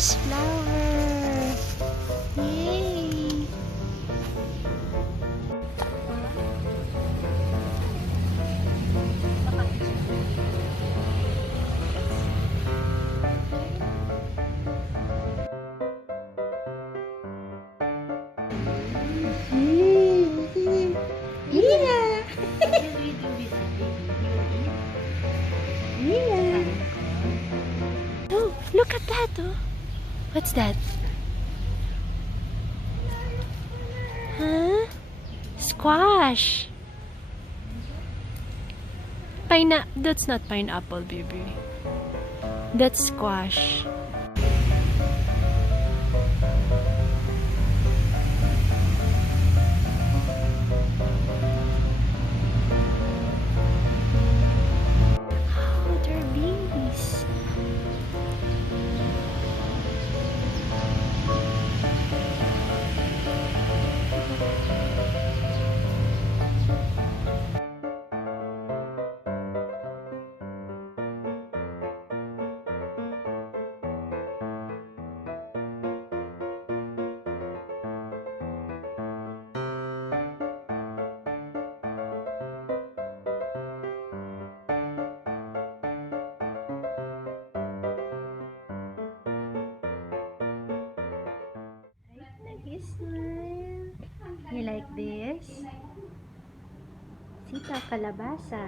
There's flower. Yay! Mina! Mina! Oh, look at that! Oh. What's that? Huh? Squash! That's not pineapple, baby. That's squash. Oh, they're bees. Smile. You like this? Sita kalabasa.